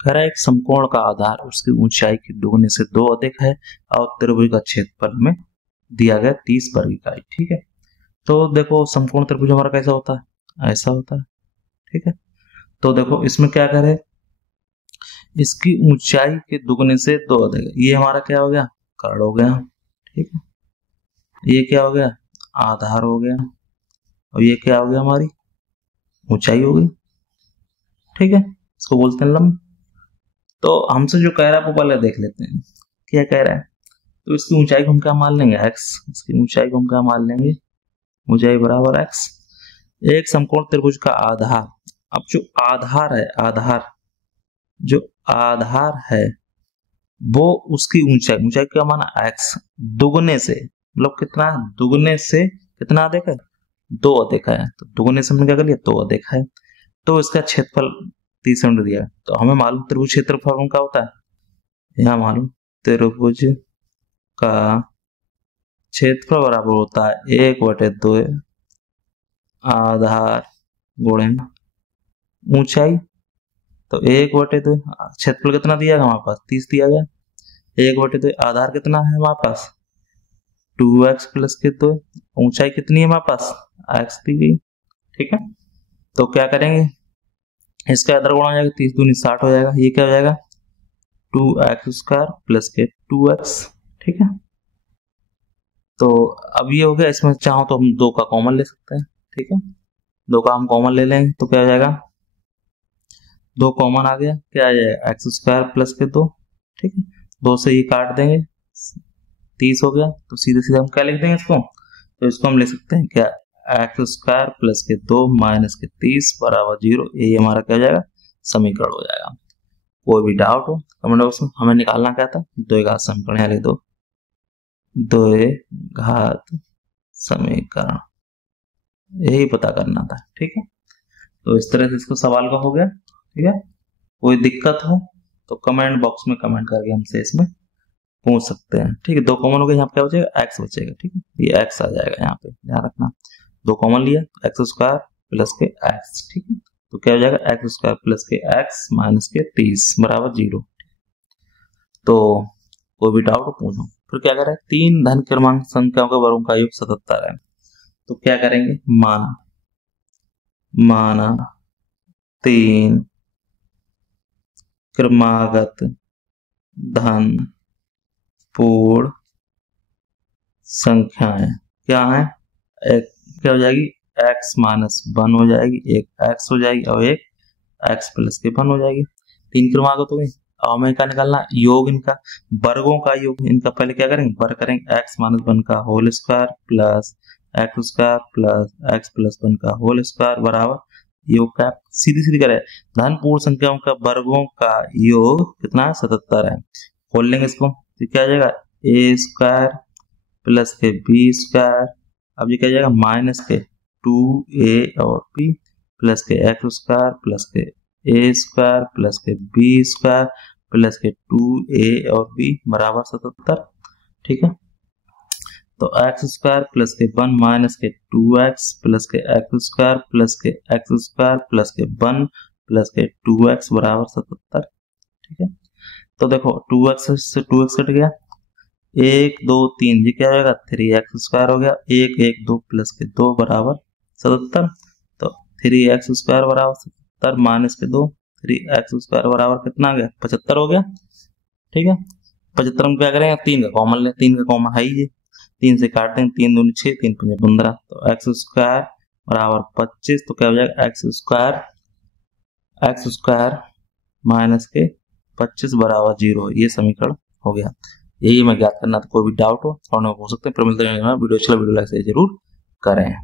कह रहा है एक समकोण का आधार उसकी ऊंचाई के दुगने से 2 अधिक है और त्रिभुज का क्षेत्रफल हमें दिया गया 30 वर्ग इकाई। ठीक है, तो देखो समकोण त्रिभुज हमारा कैसा होता है, ऐसा होता है। ठीक है, तो देखो इसमें क्या करे, इसकी ऊंचाई के दुगने से 2 अधिक है, ये हमारा क्या हो गया, कर्ण हो गया। ठीक है, ये क्या हो गया, आधार हो गया, और ये क्या हो गया, हमारी ऊंचाई हो गई। ठीक है, इसको बोलते हैं लंब। तो हमसे जो कह रहा है वो पहले देख लेते हैं क्या कह रहा है। तो इसकी ऊंचाई को हम क्या मान लेंगे, x। इसकी ऊंचाई को हम क्या मान लेंगे, ऊंचाई बराबर x। एक समकोण त्रिभुज का आधार, अब जो आधार है, जो आधार है वो उसकी ऊंचाई क्या माना, x दुगने से, मतलब कितना, दुगने से कितना अधिक है, 2 अधिक है। तो दुगने से हमने क्या कर लिया, 2 अधिक है। तो इसका क्षेत्रफल 30 सेंटीमीटर दिया है। तो हमें मालूम त्रिभुज क्षेत्रफल क्या होता है, यहाँ मालूम त्रिभुज का क्षेत्रफल बराबर होता है 1/2 आधार गुणे ऊंचाई। तो 1/2 क्षेत्रफल कितना दिया गया हमारे पास, 30 दिया गया। 1/2 आधार कितना है हमारे पास, 2x + 2। ऊंचाई कितनी है हमारे पास, x दी गई। ठीक है, तो क्या करेंगे, इसका आधार गुणा हो जाएगा, 30 दूनी 60 हो जाएगा। ये क्या हो जाएगा, 2x² + 2x। ठीक है, तो अब ये हो गया। इसमें चाहो तो हम 2 का कॉमन ले सकते हैं। ठीक है, 2 का हम कॉमन ले लेंगे तो क्या हो जाएगा, 2 कॉमन आ गया, क्या आ जाएगा, x² + 2। ठीक है, 2 से ये काट देंगे, 30 हो गया। तो सीधे सीधे हम क्या लिख देंगे इसको, तो इसको हम ले सकते हैं क्या, x² + 2 - 30 = 0। ये हमारा क्या हो जाएगा, समीकरण हो जाएगा। कोई भी डाउट हो कमेंट बॉक्स में, हमें निकालना क्या था, द्विघात समीकरण, यहाँ लिख दो द्विघात समीकरण, यही पता करना था। ठीक है, तो इस तरह से इसको सवाल का हो गया। ठीक है, कोई दिक्कत हो तो कमेंट बॉक्स में कमेंट करके हमसे इसमें पूछ सकते हैं। ठीक है, 2 कॉमन हो गए, यहाँ पे क्या बचेगा, x बचेगा। ठीक है, ये x आ जाएगा, यहाँ पे ध्यान रखना। 2 कॉमन लिया, x² + के x। ठीक है, तो क्या हो जाएगा, x² + के x - 30 = 0। तो कोई भी डाउट हो पूछो। फिर क्या करें, 3 धन क्रमांक संख्याओं के वर्गों का योग 77 है। तो क्या करेंगे, माना 3 क्रमागत धन पूर्ण संख्याएं क्या है, एक क्या हो जाएगी, x - 1 हो जाएगी, एक x हो जाएगी और एक x + के 1 हो जाएगी। 3 क्रमागत हो गई। अब हमें क्या निकालना, योग इनका, वर्गों का योग इनका। पहले क्या करेंगे, वर्ग करेंगे, x - 1 का whole square plus x² plus x + 1 का होल स्क्वायर बराबर योग का सीधी सीधी करें, धन पूर्ण संख्याओं का वर्गों का योग कितना है, 77 है। खोल लेंगे इसको, तो क्या आ जाएगा, a² + के b²। अब ये क्या जाएगा, माइनस के 2a और b प्लस के x² + के a² + के b² प्लस के 2a और b बराबर 77। ठीक है, तो x² + के 1 - के 2x प्लस के x² + के x² + के 1 प्लस के 2x बराबर 77। ठीक है, तो देखो 2x से 2x कट गया, 1 2 3, ये क्या हो जाएगा, 3x² हो गया। 1 1 2 प्लस के 2 बराबर 77। तो 3x² बराबर 77 माइनस के 2, 3x² बराबर कितना आ गया, 75 हो गया। ठीक है, 75 में क्या करेंगे, 3 का कॉमन ले, 3 का कॉमन है ही ये, 3 से काट देंगे, 3 दूनी 6, 3 पंजे 15। तो x² बराबर 25। तो क्या हो जाएगा, x² माइनस के 25 बराबर 0। ये समीकरण हो गया। यही मैं ज्ञात करना था। कोई भी डाउट हो और पूछ सकते हैं। वीडियो अच्छा वीडियो लाइक जरूर करें।